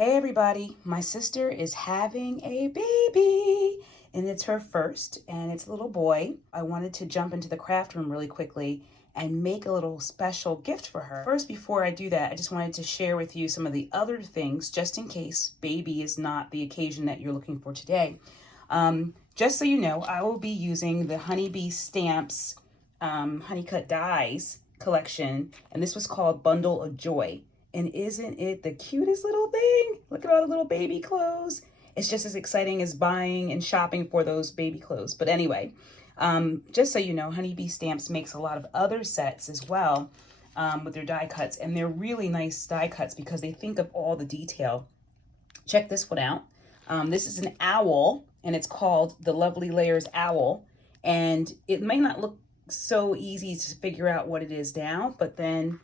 Hey everybody, my sister is having a baby and it's her first and it's a little boy. I wanted to jump into the craft room really quickly and make a little special gift for her. First, before I do that, I just wanted to share with you some of the other things just in case baby is not the occasion that you're looking for today. Just so you know, I will be using the Honeybee Stamps Honey Cut Dies collection, and this was called Bundle of Joy. And isn't it the cutest little thing? Look at all the little baby clothes. It's just as exciting as buying and shopping for those baby clothes. But anyway, just so you know, Honeybee Stamps makes a lot of other sets as well with their die cuts. And they're really nice die cuts because they think of all the detail. Check this one out. This is an owl, and it's called the Lovely Layers Owl. And it may not look so easy to figure out what it is now, but then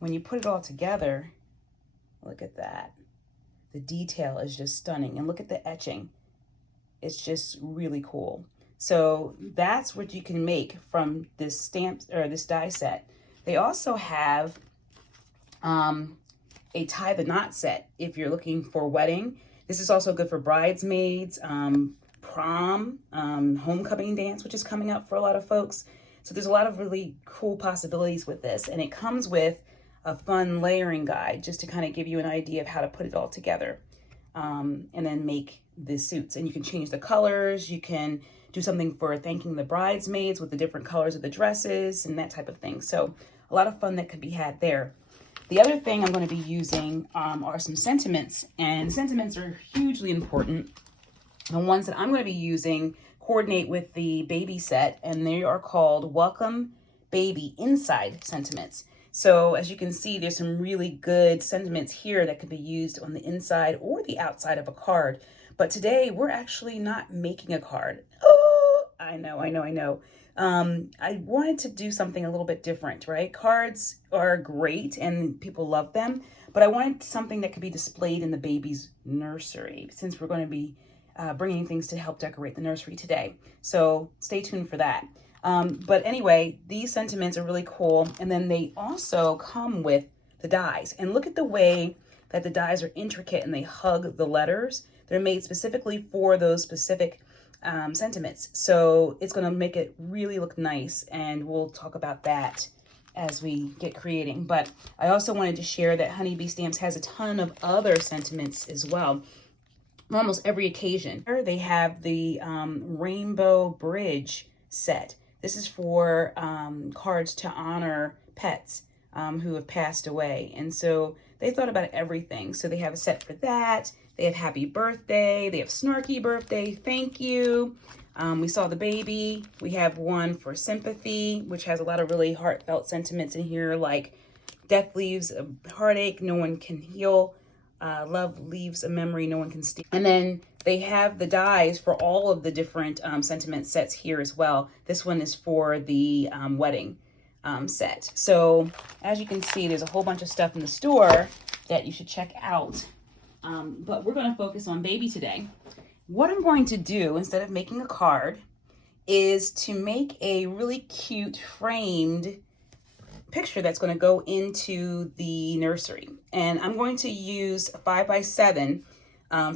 when you put it all together, look at that. The detail is just stunning. And look at the etching. It's just really cool. So that's what you can make from this stamp or this die set. They also have a tie the knot set if you're looking for a wedding. This is also good for bridesmaids, prom, homecoming dance, which is coming up for a lot of folks. So there's a lot of really cool possibilities with this. And it comes with a fun layering guide just to kind of give you an idea of how to put it all together and then make the suits. And you can change the colors. You can do something for thanking the bridesmaids with the different colors of the dresses and that type of thing. So a lot of fun that could be had there. The other thing I'm going to be using are some sentiments, and sentiments are hugely important. The ones that I'm going to be using coordinate with the baby set, and they are called Welcome Baby Inside Sentiments. So as you can see, there's some really good sentiments here that could be used on the inside or the outside of a card. But today we're actually not making a card. Oh, I know. I wanted to do something a little bit different, right? Cards are great and people love them, but I wanted something that could be displayed in the baby's nursery since we're going to be bringing things to help decorate the nursery today. So stay tuned for that. But anyway, these sentiments are really cool. And then they also come with the dies. And look at the way that the dies are intricate and they hug the letters. They're made specifically for those specific sentiments. So it's going to make it really look nice. And we'll talk about that as we get creating. But I also wanted to share that Honeybee Stamps has a ton of other sentiments as well. For almost every occasion. They have the Rainbow Bridge set. This is for cards to honor pets who have passed away. And so they thought about everything. So they have a set for that. They have happy birthday. They have snarky birthday. Thank you. We saw the baby. We have one for sympathy, which has a lot of really heartfelt sentiments in here, like death leaves a heartache no one can heal. Love leaves a memory no one can steal. And then they have the dies for all of the different sentiment sets here as well. This one is for the wedding set. So as you can see, there's a whole bunch of stuff in the store that you should check out. But we're going to focus on baby today. What I'm going to do instead of making a card is to make a really cute framed picture that's going to go into the nursery. And I'm going to use a 5x7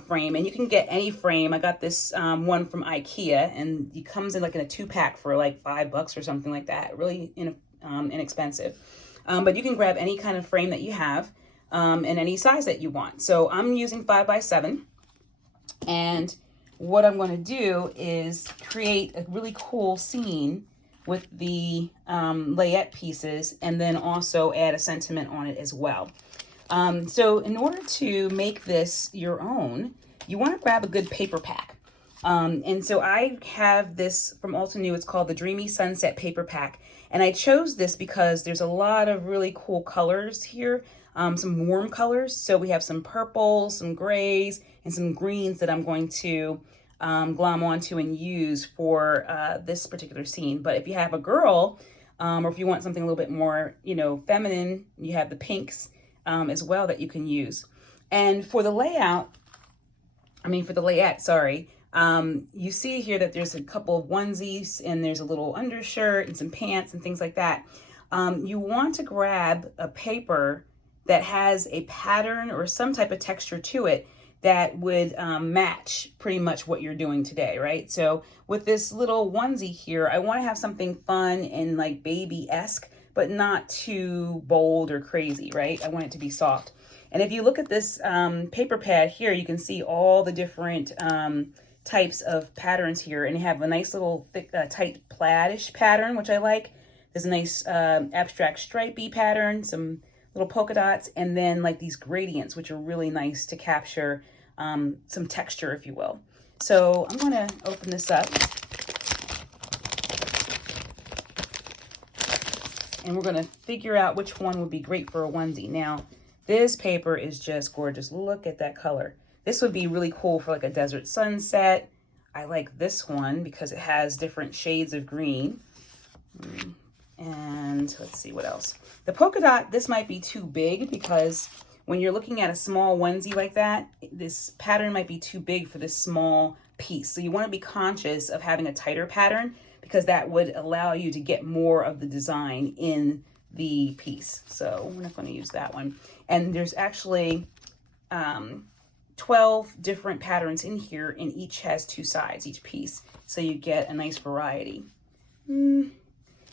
frame, and you can get any frame. I got this one from IKEA, and it comes in like in a 2-pack for like $5 or something like that. Really inexpensive. But you can grab any kind of frame that you have and any size that you want. So I'm using 5x7, and what I'm going to do is create a really cool scene with the layette pieces, and then also add a sentiment on it as well. So in order to make this your own, you want to grab a good paper pack. And so I have this from Ulta New. It's called the Dreamy Sunset Paper Pack. And I chose this because there's a lot of really cool colors here, some warm colors. So we have some purples, some grays, and some greens that I'm going to glom onto and use for this particular scene. But if you have a girl, or if you want something a little bit more, feminine, you have the pinks as well that you can use. And for the layette, you see here that there's a couple of onesies, and there's a little undershirt and some pants and things like that. You want to grab a paper that has a pattern or some type of texture to it that would match pretty much what you're doing today, right? So with this little onesie here, I want to have something fun and like baby-esque, but not too bold or crazy, right? I want it to be soft. And if you look at this paper pad here, you can see all the different types of patterns here, and you have a nice little thick, tight plaid-ish pattern, which I like. There's a nice abstract stripey pattern, some little polka dots, and then like these gradients, which are really nice to capture some texture, if you will. So I'm going to open this up, and we're going to figure out which one would be great for a onesie. Now, this paper is just gorgeous. Look at that color. This would be really cool for like a desert sunset. I like this one because it has different shades of green. And let's see what else. The polka dot, this might be too big because when you're looking at a small onesie like that, this pattern might be too big for this small piece. So you want to be conscious of having a tighter pattern because that would allow you to get more of the design in the piece. So we're not going to use that one. And there's actually 12 different patterns in here, and each has 2 sides, each piece. So you get a nice variety. And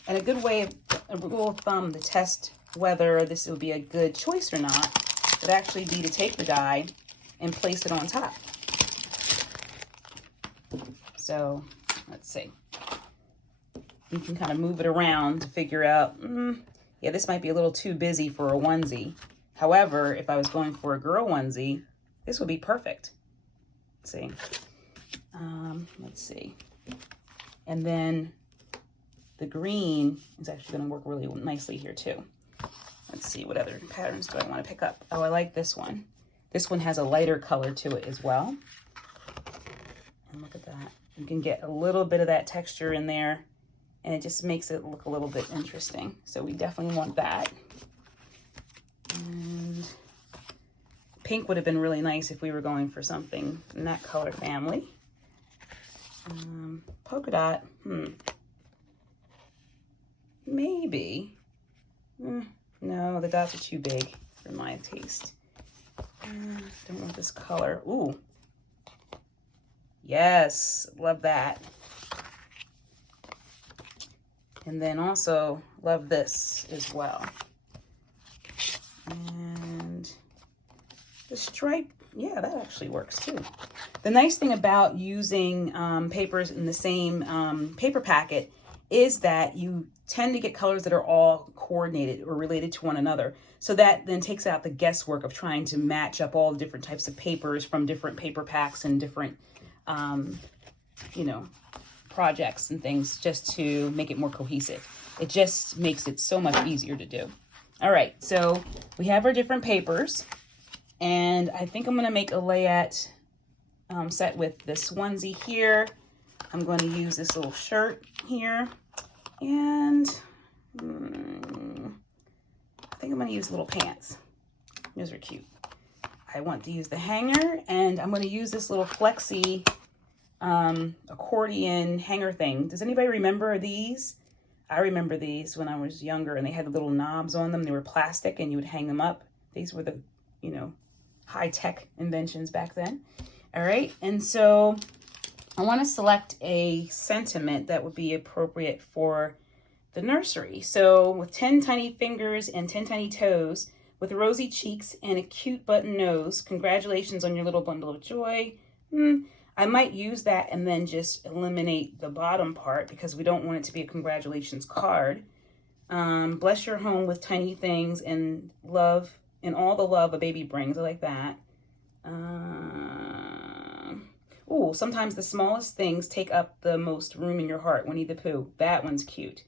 a good way of, a rule of thumb to test whether this would be a good choice or not would actually be to take the die and place it on top. So let's see. You can kind of move it around to figure out, yeah, this might be a little too busy for a onesie. However, if I was going for a girl onesie, this would be perfect. Let's see. Let's see. And then the green is actually going to work really nicely here too. Let's see, what other patterns do I want to pick up? Oh, I like this one. This one has a lighter color to it as well. And look at that. You can get a little bit of that texture in there, and it just makes it look a little bit interesting. So we definitely want that. And pink would have been really nice if we were going for something in that color family. Polka dot, maybe. No, the dots are too big for my taste. Don't want this color. Ooh. Yes, love that. And then also love this as well. And the stripe, yeah, that actually works too. The nice thing about using papers in the same paper packet is that you tend to get colors that are all coordinated or related to one another. So that then takes out the guesswork of trying to match up all the different types of papers from different paper packs and different, projects and things just to make it more cohesive. It just makes it so much easier to do. All right, so we have our different papers, and I think I'm going to make a layette set with this onesie here. I'm going to use this little shirt here, and I think I'm going to use little pants. Those are cute. I want to use the hanger, and I'm going to use this little flexi accordion hanger thing. Does anybody remember these? I remember these when I was younger, and they had the little knobs on them. They were plastic, and you would hang them up. These were the, high-tech inventions back then. All right, and so I want to select a sentiment that would be appropriate for the nursery. So with 10 tiny fingers and 10 tiny toes, with rosy cheeks and a cute button nose, congratulations on your little bundle of joy. I might use that and then just eliminate the bottom part because we don't want it to be a congratulations card. Bless your home with tiny things and love and all the love a baby brings. I like that. Sometimes the smallest things take up the most room in your heart. Winnie the Pooh. That one's cute.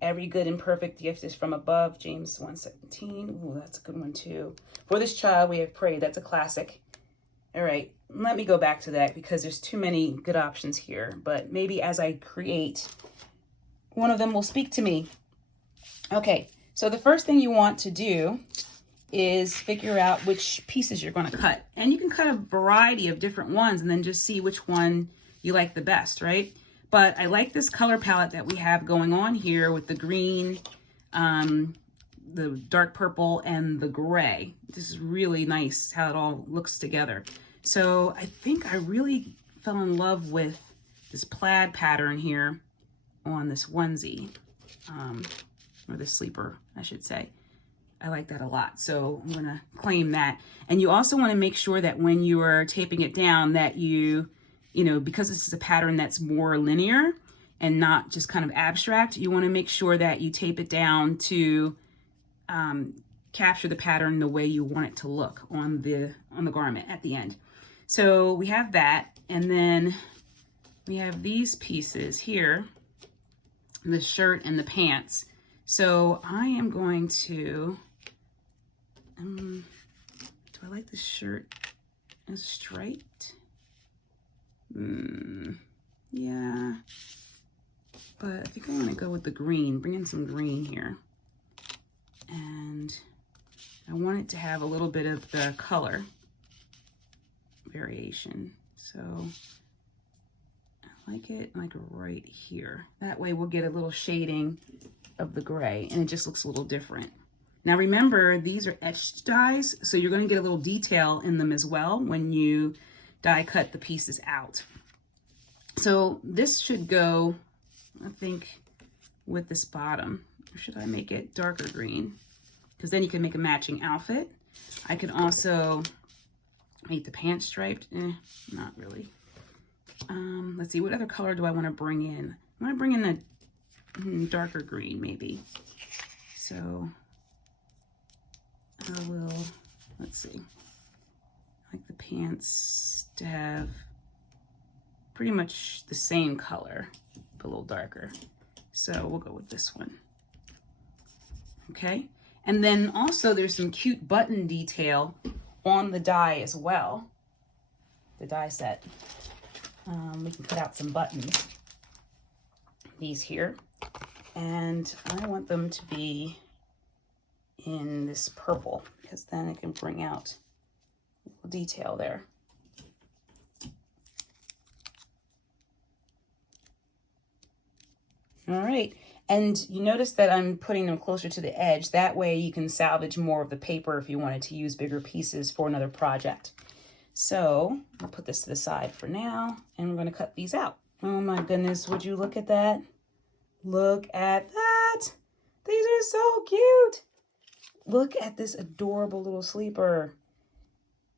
Every good and perfect gift is from above. James 1:17. Ooh, that's a good one too. For this child we have prayed. That's a classic. All right, let me go back to that because there's too many good options here. But maybe as I create, one of them will speak to me. Okay, so the first thing you want to do is figure out which pieces you're going to cut. And you can cut a variety of different ones and then just see which one you like the best, right? But I like this color palette that we have going on here with the green, the dark purple and the gray. This is really nice how it all looks together. So I think I really fell in love with this plaid pattern here on this onesie, or this sleeper, I should say. I like that a lot, so I'm gonna claim that. And you also wanna make sure that when you are taping it down that you know, because this is a pattern that's more linear and not just kind of abstract, you wanna make sure that you tape it down to capture the pattern the way you want it to look on the garment at the end. So we have that, and then we have these pieces here, the shirt and the pants. So I am going to, do I like the shirt as striped? Yeah, but I think I want to go with the green, bring in some green here. And I want it to have a little bit of the color variation. So I like it like right here. That way we'll get a little shading of the gray and it just looks a little different. Now remember, these are etched dies, so you're going to get a little detail in them as well when you die cut the pieces out. So this should go, I think, with this bottom. Or should I make it darker green? Because then you can make a matching outfit. I could also make the pants striped. Not really. Let's see, what other color do I want to bring in? I want to bring in a darker green, maybe. So I will, let's see. I like the pants to have pretty much the same color, but a little darker. So we'll go with this one. Okay. And then also there's some cute button detail on the die as well. The die set. We can cut out some buttons. These here. And I want them to be in this purple because then it can bring out a little detail there. All right. And you notice that I'm putting them closer to the edge. That way you can salvage more of the paper if you wanted to use bigger pieces for another project. So I'll put this to the side for now, and we're going to cut these out. Oh my goodness, would you look at that? Look at that. These are so cute. Look at this adorable little sleeper.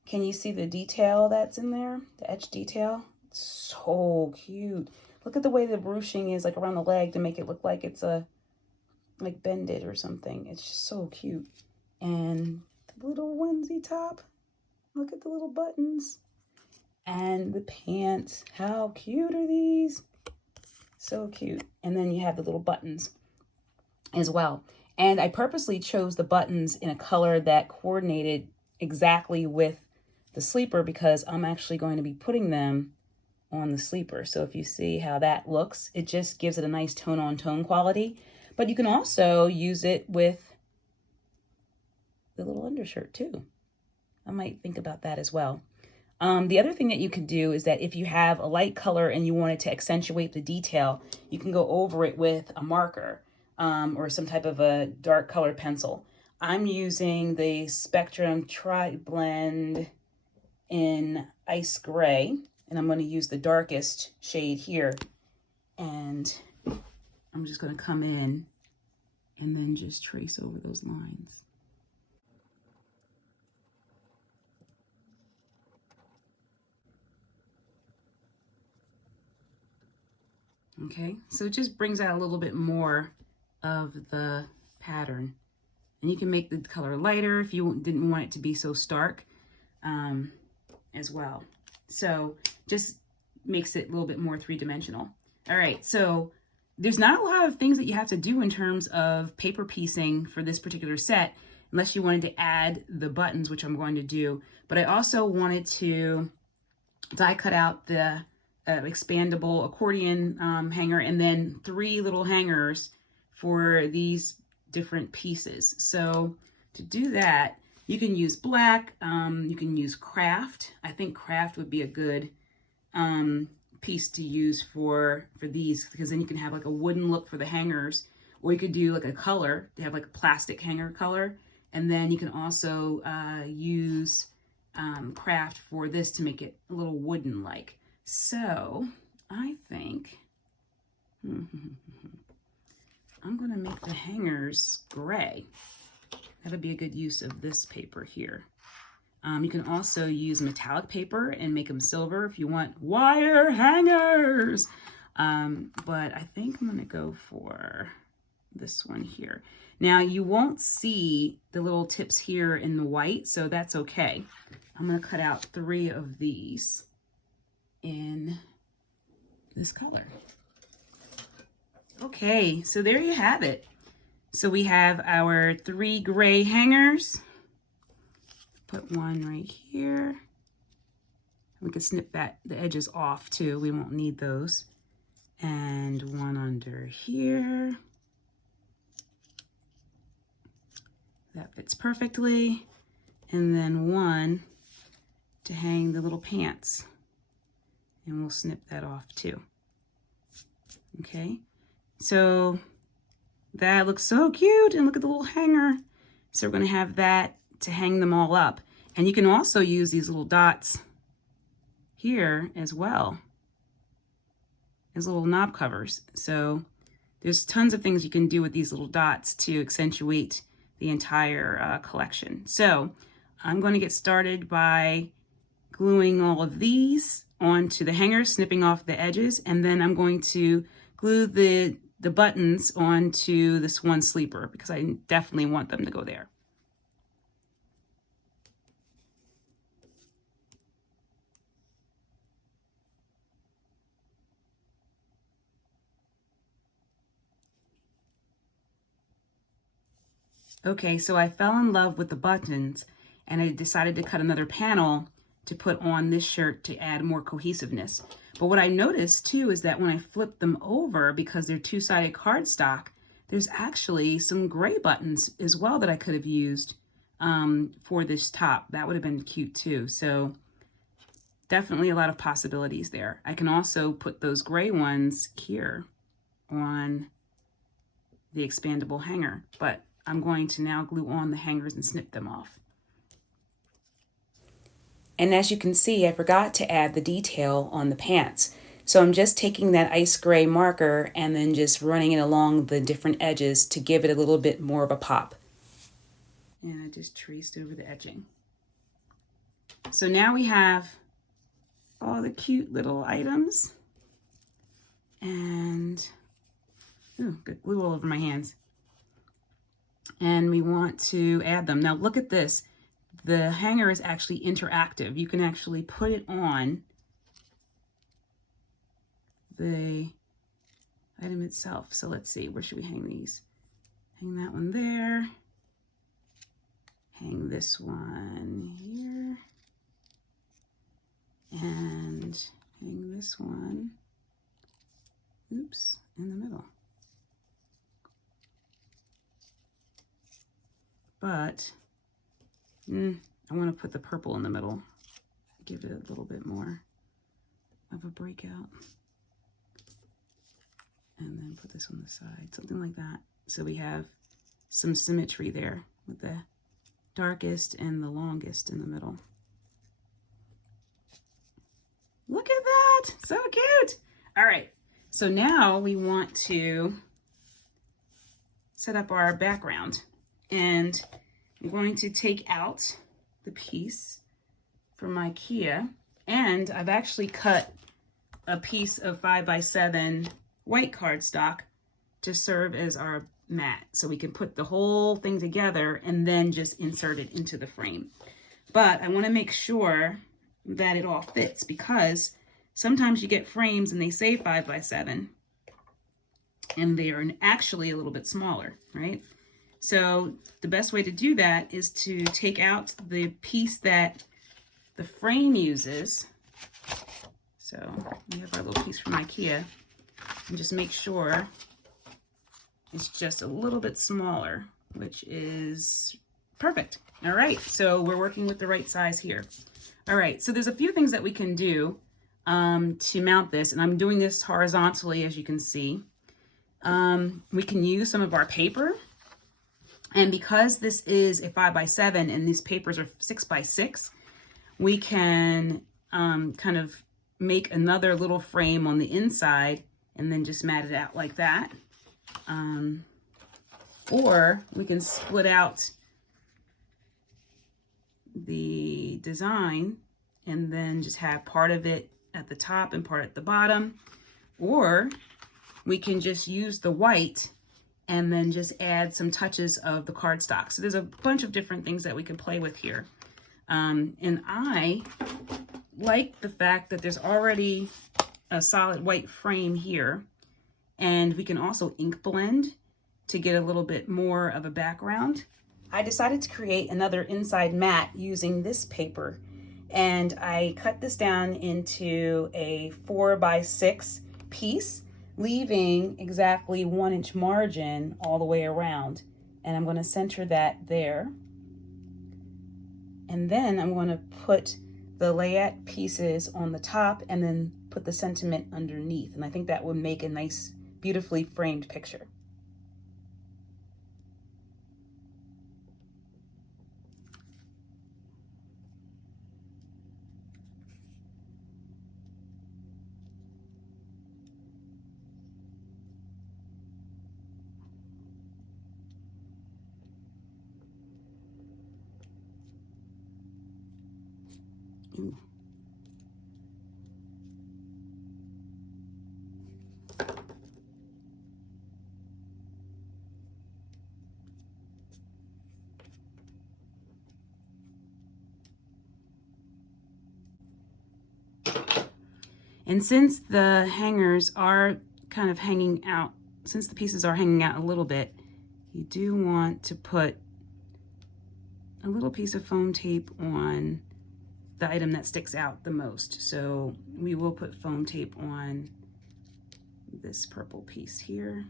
Can you see the detail that's in there? The edge detail? It's so cute. Look at the way the ruching is like around the leg to make it look like it's like bended or something. It's just so cute. And the little onesie top. Look at the little buttons. And the pants. How cute are these? So cute. And then you have the little buttons as well. And I purposely chose the buttons in a color that coordinated exactly with the sleeper because I'm actually going to be putting them on the sleeper. So if you see how that looks, it just gives it a nice tone-on-tone quality. But you can also use it with the little undershirt too. I might think about that as well. The other thing that you can do is that if you have a light color and you want it to accentuate the detail, you can go over it with a marker or some type of a dark colored pencil. I'm using the Spectrum Tri-Blend in Ice Gray, and I'm going to use the darkest shade here. And I'm just going to come in and then just trace over those lines. Okay, so it just brings out a little bit more of the pattern. And you can make the color lighter if you didn't want it to be so stark as well. So just makes it a little bit more three-dimensional. All right, so there's not a lot of things that you have to do in terms of paper piecing for this particular set, unless you wanted to add the buttons, which I'm going to do. But I also wanted to die cut out the expandable accordion hanger and then 3 little hangers for these different pieces. So to do that, you can use black, you can use craft. I think craft would be a good piece to use for these, because then you can have like a wooden look for the hangers, or you could do like a color. They have like a plastic hanger color. And then you can also use craft for this to make it a little wooden-like. So I think I'm gonna make the hangers gray. That'll be a good use of this paper here. You can also use metallic paper and make them silver if you want wire hangers. But I think I'm gonna go for this one here. Now you won't see the little tips here in the white, so that's okay. I'm gonna cut out 3 of these in this color. Okay, so there you have it. So we have our 3 gray hangers. Put one right here. We can snip the edges off too. We won't need those. And one under here. That fits perfectly. And then one to hang the little pants. And we'll snip that off too. Okay, so that looks so cute. And look at the little hanger. So we're gonna have that to hang them all up. And you can also use these little dots here as well as little knob covers. So there's tons of things you can do with these little dots to accentuate the entire collection. So I'm going to get started by gluing all of these onto the hangers, snipping off the edges, and then I'm going to glue the buttons onto this one sleeper because I definitely want them to go there. Okay, so I fell in love with the buttons and I decided to cut another panel to put on this shirt to add more cohesiveness. But what I noticed too is that when I flip them over, because they're two-sided cardstock, there's actually some gray buttons as well that I could have used for this top. That would have been cute too. So definitely a lot of possibilities there. I can also put those gray ones here on the expandable hanger, but I'm going to now glue on the hangers and snip them off. And as you can see, I forgot to add the detail on the pants. So I'm just taking that ice gray marker and then just running it along the different edges to give it a little bit more of a pop. And I just traced over the edging. So now we have all the cute little items. And, ooh, got glue all over my hands. And we want to add them. Now look at this. The hanger is actually interactive. You can actually put it on the item itself. So let's see, where should we hang these? Hang that one there. Hang this one here. And hang this one, oops, in the middle. But I want to put the purple in the middle, give it a little bit more of a breakout. And then put this on the side, something like that. So we have some symmetry there with the darkest and the longest in the middle. Look at that, so cute. All right, so now we want to set up our background. And I'm going to take out the piece from IKEA, and I've actually cut a piece of 5x7 white cardstock to serve as our mat. So we can put the whole thing together and then just insert it into the frame. But I want to make sure that it all fits, because sometimes you get frames and they say 5x7 and they are actually a little bit smaller, right? So the best way to do that is to take out the piece that the frame uses. So we have our little piece from IKEA, and just make sure it's just a little bit smaller, which is perfect. All right, so we're working with the right size here. All right, so there's a few things that we can do to mount this, and I'm doing this horizontally, as you can see. We can use some of our paper. And because this is a 5x7 and these papers are 6x6, we can kind of make another little frame on the inside and then just mat it out like that. Or we can split out the design and then just have part of it at the top and part at the bottom. Or we can just use the white and then just add some touches of the cardstock. So there's a bunch of different things that we can play with here. And I like the fact that there's already a solid white frame here, and we can also ink blend to get a little bit more of a background. I decided to create another inside mat using this paper, and I cut this down into a 4x6 piece, leaving exactly 1-inch margin all the way around. And I'm going to center that there. And then I'm going to put the layette pieces on the top and then put the sentiment underneath. And I think that would make a nice, beautifully framed picture. Ooh. And since the hangers are kind of hanging out, since the pieces are hanging out a little bit, you do want to put a little piece of foam tape on the item that sticks out the most. So we will put foam tape on this purple piece here.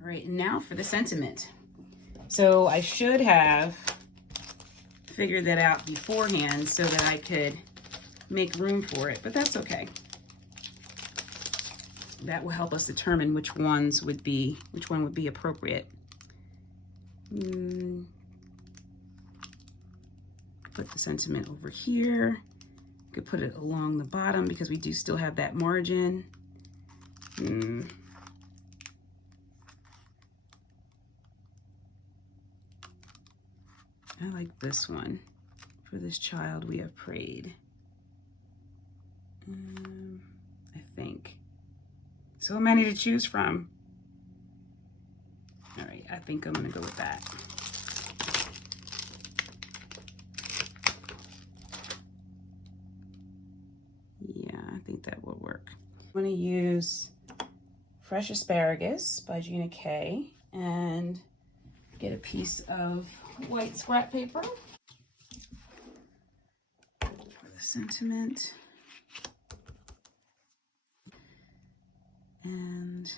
All right, and now for the sentiment. So I should have figured that out beforehand so that I could make room for it, but that's okay. That will help us determine which one would be appropriate. Put the sentiment over here. Could put it along the bottom because we do still have that margin. I like this one. For this child we have prayed. I think. So many to choose from. All right, I think I'm gonna go with that. Yeah, I think that will work. I'm gonna use Fresh Asparagus by Gina K and get a piece of white scrap paper for the sentiment. And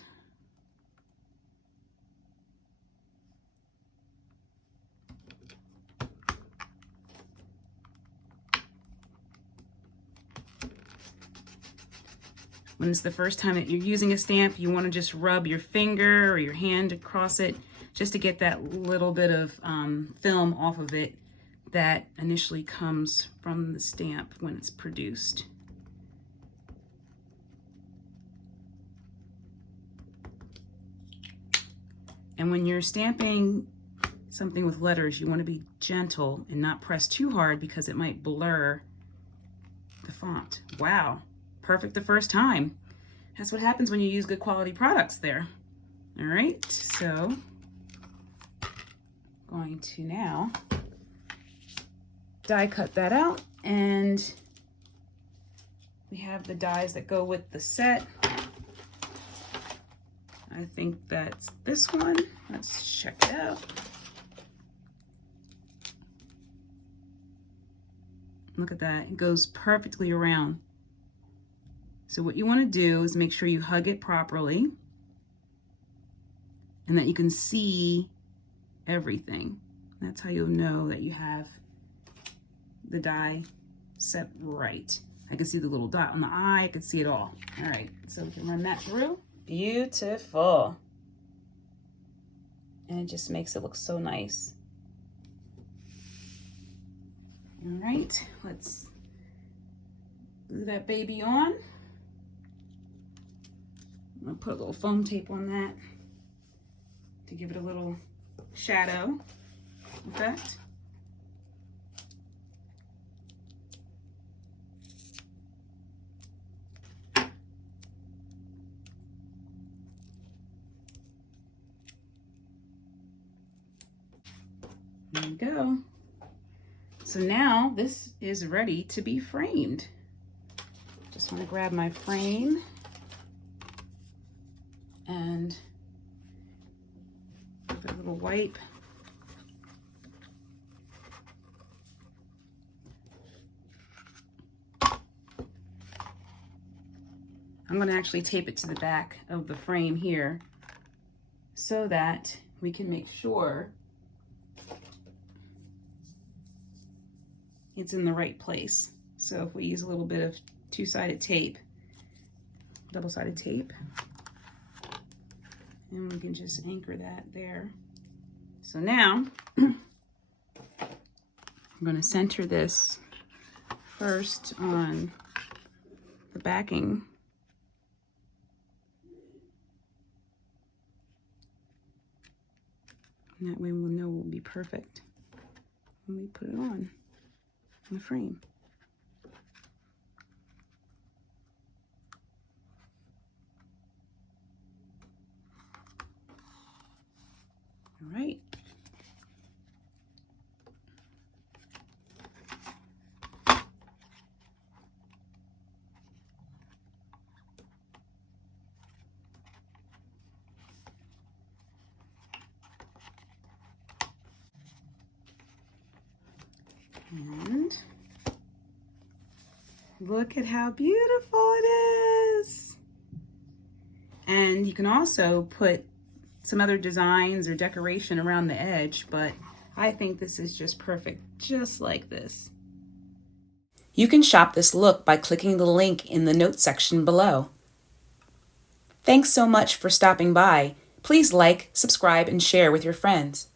when it's the first time that you're using a stamp, you want to just rub your finger or your hand across it just to get that little bit of film off of it that initially comes from the stamp when it's produced. And when you're stamping something with letters, you want to be gentle and not press too hard because it might blur the font. Wow, perfect the first time. That's what happens when you use good quality products there. All right, so going to now die cut that out, and we have the dies that go with the set. I think that's this one. Let's check it out. Look at that, it goes perfectly around. So what you want to do is make sure you hug it properly and that you can see everything. That's how you'll know that you have the die set right. I can see the little dot on the eye. I can see it all. All right, so we can run that through. Beautiful. And it just makes it look so nice. All right, let's glue that baby on. I'm gonna put a little foam tape on that to give it a little shadow effect. There we go. So now this is ready to be framed. Just want to grab my frame and give it a little wipe. I'm going to actually tape it to the back of the frame here so that we can make sure it's in the right place. So if we use a little bit of two-sided tape, double-sided tape, and we can just anchor that there. So now I'm going to center this first on the backing. And that way we'll know it will be perfect when we put it on the frame. All right. And look at how beautiful it is. And you can also put some other designs or decoration around the edge, but I think this is just perfect, just like this. You can shop this look by clicking the link in the notes section below. Thanks so much for stopping by. Please like, subscribe, and share with your friends.